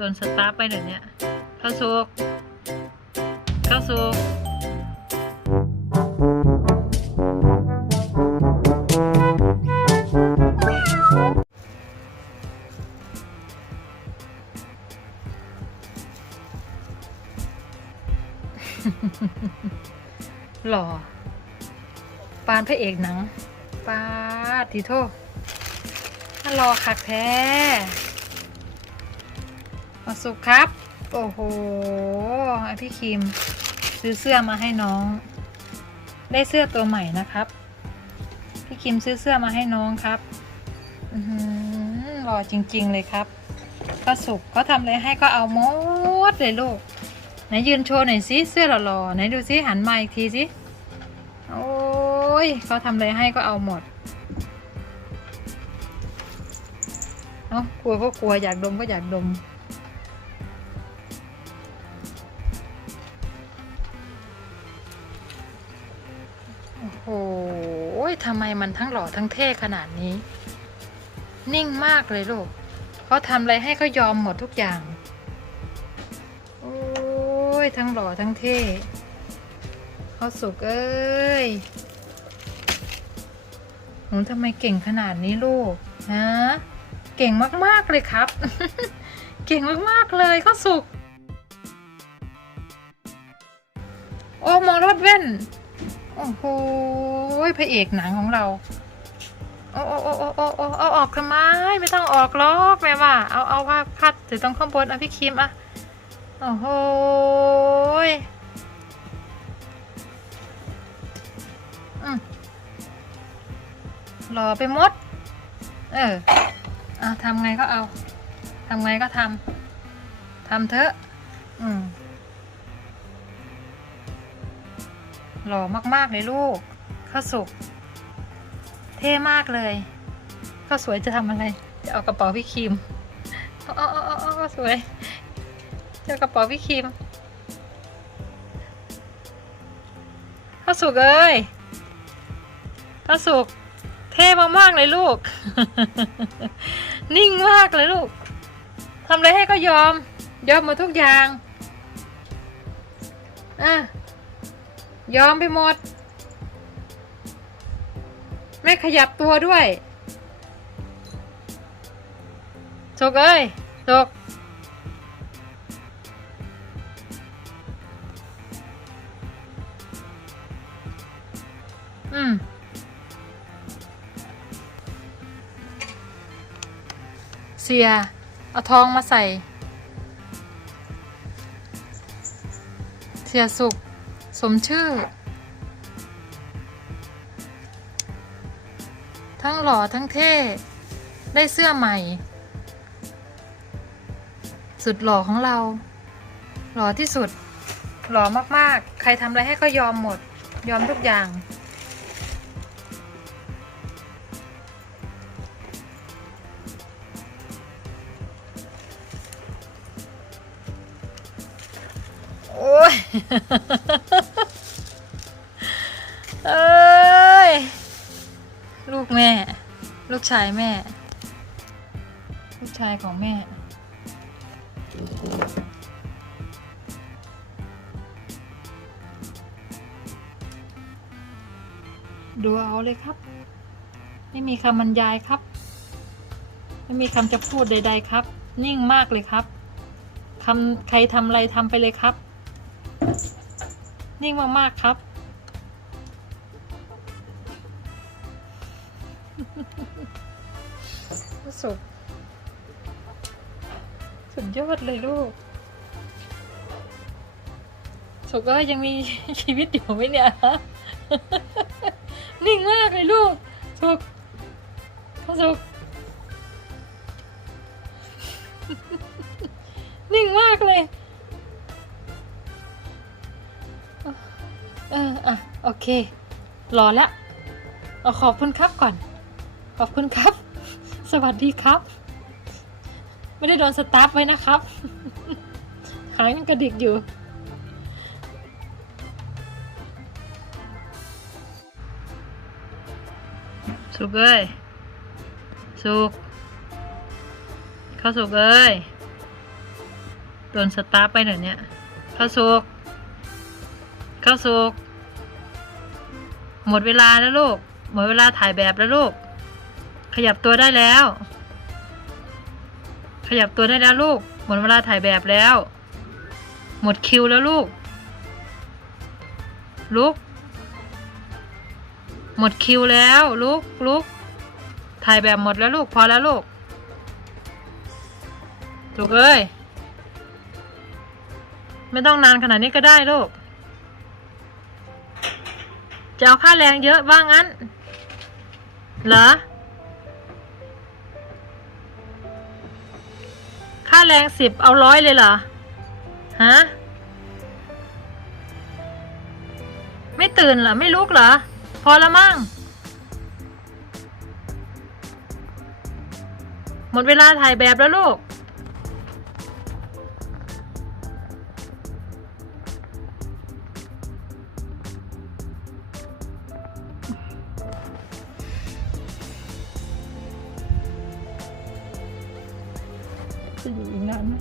โดนสตาร์ไปเดี๋ยวนี้เข้าสุกเข้าสุกหล่อ ปานพระเอกหนัง ปาดทีโทษถ้ารอคักแท้ มาสุกครับ โอ้โหพี่คิมซื้อเสื้อมาให้น้อง ได้เสื้อตัวใหม่นะครับ พี่คิมซื้อเสื้อมาให้น้องครับอือหือหล่อจริง ๆ เลยครับ ก็สุกเขาทำอะไรให้ก็เอาหมดเลยลูก ไหนยืนโชว์หน่อยสิเสื้อหล่อๆไหนดูสิหันมาอีกทีสิโอ้ยเขาทำอะไรให้ก็เอาหมดเอ้ากลัวก็กลัวอยากดมก็อยากดม ทำไมมันทั้งหล่อทั้งเท่ขนาดนี้ นิ่งมากเลยลูกเขาทำอะไรให้ก็ยอมหมดทุกอย่าง โอ้ยทั้งหล่อทั้งเท่เขาสุกเอ้ยหนูทำไมเก่งขนาดนี้ลูกฮะเก่งมากๆเลยครับ เก่งมากๆเลยข้าสุก โอ้มองรถเว้น โอ้โหพระเอกหนังของเรา โอ้โอ้โอ้โอ้โอ้โอ้เอาออกทำไม ไม่ต้องออกหรอกแม่ว่า เอาเอาว่าพัดถือตรงข้างบนเอาพี่คิมอะโอ้โหยอืมรอไปหมด เออเอาทำไงก็เอา ทำไงก็ทำ ทำเถอะ อืม หล่อมากๆเลยลูกข้าวสุก เท่มากเลยข้าวสวยจะทำอะไร จะเอากระเป๋าพี่ครีมเอาเอาเอาเอาเอข้าวสวยจะกระเป๋าพี่ครีมข้าวสุกเอ้ยข้าวสุกเท่มากๆเลยลูก นิ่งมากเลยลูกทำอะไรให้ก็ยอม ยอมหมดทุกอย่างอะ ยอมไปหมด ไม่ขยับตัวด้วยจกเอ้ยจกอืมเสีย เอาทองมาใส่ เสียสุก สมชื่อ ทั้งหล่อทั้งเท่ ได้เสื้อใหม่ สุดหล่อของเรา หล่อที่สุด หล่อมากๆ ใครทำอะไรให้ก็ยอมหมด ยอมทุกอย่าง โอ้ย ลูกชายแม่ ลูกชายของแม่ ดูเอาเลยครับ ไม่มีคำบรรยายครับ ไม่มีคำจะพูดใด ๆ ครับ นิ่งมากเลยครับคำใครทำอะไรทำไปเลยครับ นิ่งมากๆครับ สุดสุดยอดเลยลูก สุกก็ยังมีชีวิตอยู่ไหมเนี่ย นิ่งมากเลยลูก สุกเขาสุก นิ่งมากเลย เอออะ โอเค รอละเอาขอบคุณครับก่อน ขอบคุณครับ สวัสดีครับ ไม่ได้โดนสตาร์ฟไว้นะครับหางยังกระดิกอยู่ สุกเอ้ย สุก เข้าสุกเอ้ย โดนสตาร์ฟไปหน่อยเนี่ย เข้าสุก เข้าสุก หมดเวลาแล้วลูก หมดเวลาถ่ายแบบแล้วลูก ยับตัวได้แล้ว ขยับตัวได้แล้วลูก หมดเวลาถ่ายแบบแล้ว หมดคิวแล้วลูก ลุก หมดคิวแล้ว ลุกลุกถ่ายแบบหมดแล้วลูก พอแล้วลูกลูกเอ้ย ไม่ต้องนานขนาดนี้ก็ได้ลูก จะเอาค่าแรงเยอะว่างั้น เหรอาแรงสิบเอาร้อยเลยเหรอ ฮะ ไม่ตื่นเหรอ ไม่ลุกเหรอ พอแล้วมั่ง หมดเวลาถ่ายแบบแล้วลูก จะอยู่อีกนานไหม